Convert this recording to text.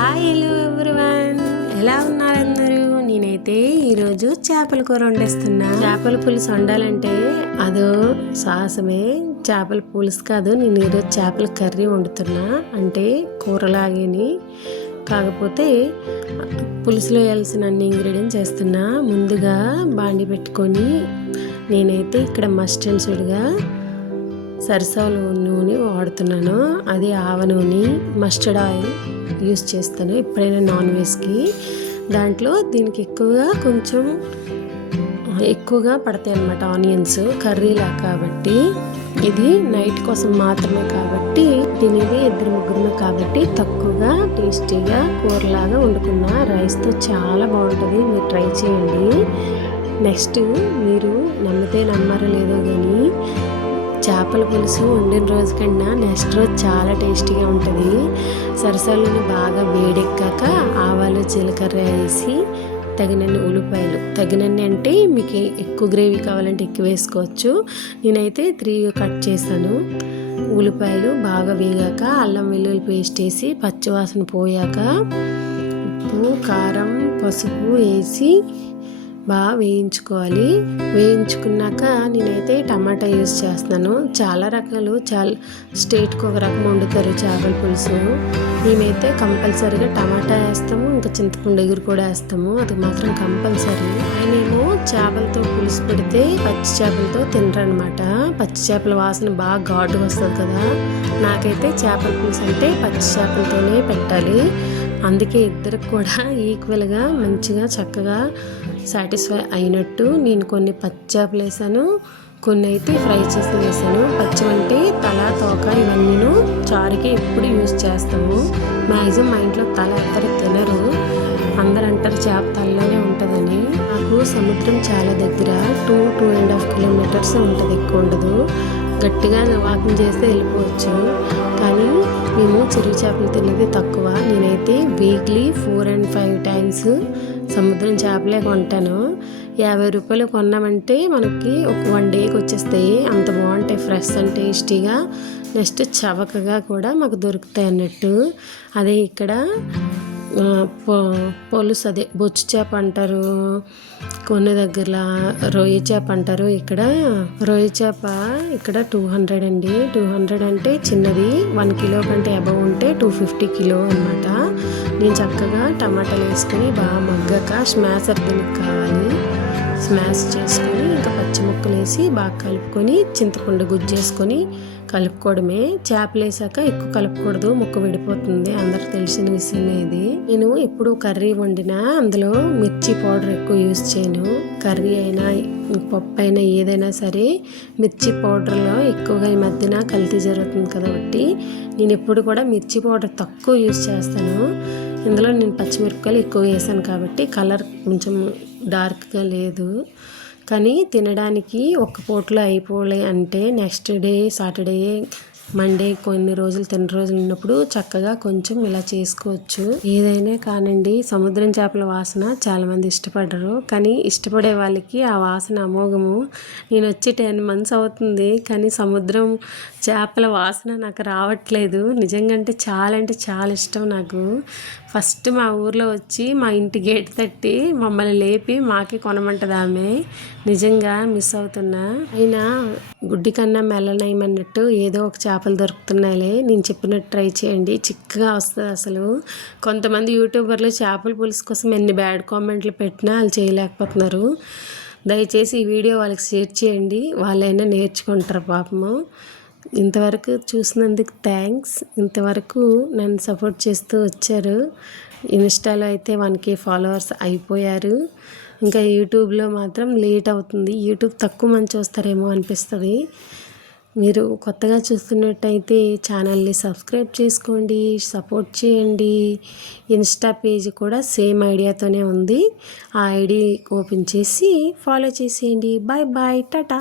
Hi hello everyone, ఎలా ఉన్నారు అందరూ? నేనైతే ఈరోజు చేపల కూర వండేస్తున్నా. చేపల పులుసు వండాలంటే అదో సాహసమే. చేపల పులుసు కాదు, నేను ఈరోజు చేపల కర్రీ వండుతున్నా. అంటే కూరలాగని, కాకపోతే పులుసులో వేయాల్సిన అన్ని ఇంగ్రీడియంట్స్ చేస్తున్నా. ముందుగా బాండి పెట్టుకొని నేనైతే ఇక్కడ మస్ట్ అండ్ షుడ్గా సరిసల నూనె వాడుతున్నాను. అది ఆవ నూనె, మస్టర్డ్ ఆయిల్ యూస్ చేస్తాను ఎప్పుడైనా నాన్ వెజ్కి. దాంట్లో దీనికి కొంచెం ఎక్కువగా పడతాయి అన్నమాట ఆనియన్స్, కర్రీలా కాబట్టి. ఇది నైట్ కోసం మాత్రమే కాబట్టి, తినేది 2-3 కాబట్టి తక్కువగా టేస్టీగా కూరలాగా వండుకున్నా. రైస్తో చాలా బాగుంటుంది, మీరు ట్రై చేయండి. నెక్స్ట్ మీరు నమ్మితే నమ్మరో లేదో కానీ చేపల పులుసు వండిన రోజు కన్నా నెక్స్ట్ రోజు చాలా టేస్టీగా ఉంటుంది. సరసాలని బాగా వేడెక్కాక ఆవాలు జీలకర్ర వేసి తగినన్ని ఉల్లిపాయలు, తగినన్ని అంటే మీకు ఎక్కువ గ్రేవీ కావాలంటే ఎక్కువ వేసుకోవచ్చు. నేనైతే 3 కట్ చేశాను. ఉల్లిపాయలు బాగా వేగాక అల్లం వెల్లుల్లి పేస్ట్ వేసి పచ్చివాసన పోయాక ఉప్పు కారం పసుపు వేసి బాగా వేయించుకోవాలి. వేయించుకున్నాక నేనైతే టమాటా యూజ్ చేస్తున్నాను. చాలా రకాలు, చాలా స్టేట్కి ఒక రకం వండుతారు చేపల పులుసు. మేమైతే కంపల్సరీగా టమాటా వేస్తాము, ఇంకా చింతపండు ఎగురు కూడా వేస్తాము, అది మాత్రం కంపల్సరీ. ఆయనేమో చేపలతో పులుసు పెడితే పచ్చి చేపలతో తినరనమాట. పచ్చి చేపల వాసన బాగా ఘాటుగా వస్తుంది కదా. నాకైతే చేపల పులుసు అంటే పచ్చి చేపలతోనే పెట్టాలి. అందుకే ఇద్దరికి కూడా ఈక్వల్గా మంచిగా చక్కగా సాటిస్ఫై అయినట్టు నేను కొన్ని పచ్చి చేపలు వేసాను, కొన్ని అయితే ఫ్రై చేసి వేసాను. పచ్చివంటే తల తోక ఇవన్నీను చారుకి ఎప్పుడు యూజ్ చేస్తాము. మ్యాక్సిమం మా ఇంట్లో తల ఎక్కరు తినరు, అందరు అంటారు చేప తలలోనే ఉంటుందని. నాకు సముద్రం చాలా దగ్గర, 2-2.5 కిలోమీటర్స్ ఉంటుంది, ఎక్కువ ఉండదు. గట్టిగా వాకింగ్ చేస్తే వెళ్ళిపోవచ్చు. కానీ మేము చెరువు చేపలు తినేది తక్కువ. నేనైతే వీక్లీ 4 and 5 times సముద్రం చేపలే కొంటాను. 50 రూపాయలు కొన్నామంటే మనకి ఒక 1 dayకి వచ్చేస్తాయి. అంత బాగుంటాయి, ఫ్రెష్ అండ్ టేస్టీగా. నెక్స్ట్ చవకగా కూడా మాకు దొరుకుతాయి అన్నట్టు. అదే ఇక్కడ పులుసు, అదే బొచ్చు చేప అంటారు, కొన్ని దగ్గరలో రొయ్య చేప అంటారు. ఇక్కడ రొయ్య చేప ఇక్కడ 200 అండి. 200 అంటే చిన్నది, 1 కిలో కంటే అబవ్ ఉంటే 250 కిలో అనమాట. నేను చక్కగా టమాటాలు వేసుకొని బాగా మగ్గాక స్మాషర్ దీనికి కావాలి, స్మాష్ చేసుకొని ఇంకా పచ్చి ముక్కలు వేసి బాగా కలుపుకొని చింతపండు గుజ్జు వేసుకొని కలుపుకోవడమే. చేపలు వేసాక ఎక్కువ కలుపుకూడదు, ముక్క విడిపోతుంది, అందరికి తెలిసిన విషయమే ఇది. నేను ఎప్పుడు కర్రీ వండినా అందులో మిర్చి పౌడర్ ఎక్కువ యూజ్ చేయను. కర్రీ అయినా పప్పు అయినా ఏదైనా సరే మిర్చి పౌడర్లో ఎక్కువగా ఈ మధ్యన కల్తీ జరుగుతుంది కాబట్టి నేను ఎప్పుడు కూడా మిర్చి పౌడర్ తక్కువ యూజ్ చేస్తాను. ఇందులో నేను పచ్చిమిరపకాయలు ఎక్కువ వేసాను కాబట్టి కలర్ కొంచెం డార్క్గా లేదు. కానీ తినడానికి ఒక పూటలో అయిపోలే అంటే నెక్స్ట్ డే సాటర్డే మండే కొన్ని రోజులు తిన్న రోజులు ఉన్నప్పుడు చక్కగా కొంచెం ఇలా చేసుకోవచ్చు. ఏదైనా కానండి, సముద్రం చేపల వాసన చాలామంది ఇష్టపడరు, కానీ ఇష్టపడే వాళ్ళకి ఆ వాసన అమోఘము. నేను వచ్చి 10 months అవుతుంది, కానీ సముద్రం చేపల వాసన నాకు రావట్లేదు. నిజంగా అంటే చాలా ఇష్టం నాకు. ఫస్ట్ మా ఊర్లో వచ్చి మా ఇంటి గేట్ తట్టి మమ్మల్ని లేపి మాకే కొనమంటది ఆమె. నిజంగా మిస్ అవుతున్నా. అయినా గుడ్డి కన్నా మెల్లనయమన్నట్టు ఏదో ఒక చేపలు దొరుకుతున్నాయిలే. నేను చెప్పినట్టు ట్రై చేయండి, చిక్కగా వస్తుంది అసలు. కొంతమంది యూట్యూబర్లు చేపల పులుసు కోసం ఎన్ని బ్యాడ్ కామెంట్లు పెట్టినా వాళ్ళు చేయలేకపోతున్నారు. దయచేసి ఈ వీడియో వాళ్ళకి షేర్ చేయండి, వాళ్ళైనా నేర్చుకుంటారు పాపము. ఇంతవరకు చూసినందుకు థ్యాంక్స్. ఇంతవరకు నన్ను సపోర్ట్ చేస్తూ వచ్చారు. ఇన్స్టాలో అయితే 1K ఫాలోవర్స్ అయిపోయారు. ఇంకా యూట్యూబ్లో మాత్రం లేట్ అవుతుంది. యూట్యూబ్ తక్కువ మంది చూస్తారేమో అనిపిస్తుంది. మీరు కొత్తగా చూస్తున్నట్టయితే ఛానల్ని సబ్స్క్రైబ్ చేసుకోండి, సపోర్ట్ చేయండి. ఇన్స్టా పేజ్ కూడా సేమ్ ఐడియాతోనే ఉంది, ఆ ఐడి ఓపెన్ చేసి ఫాలో చేసేయండి. Bye bye, Tata.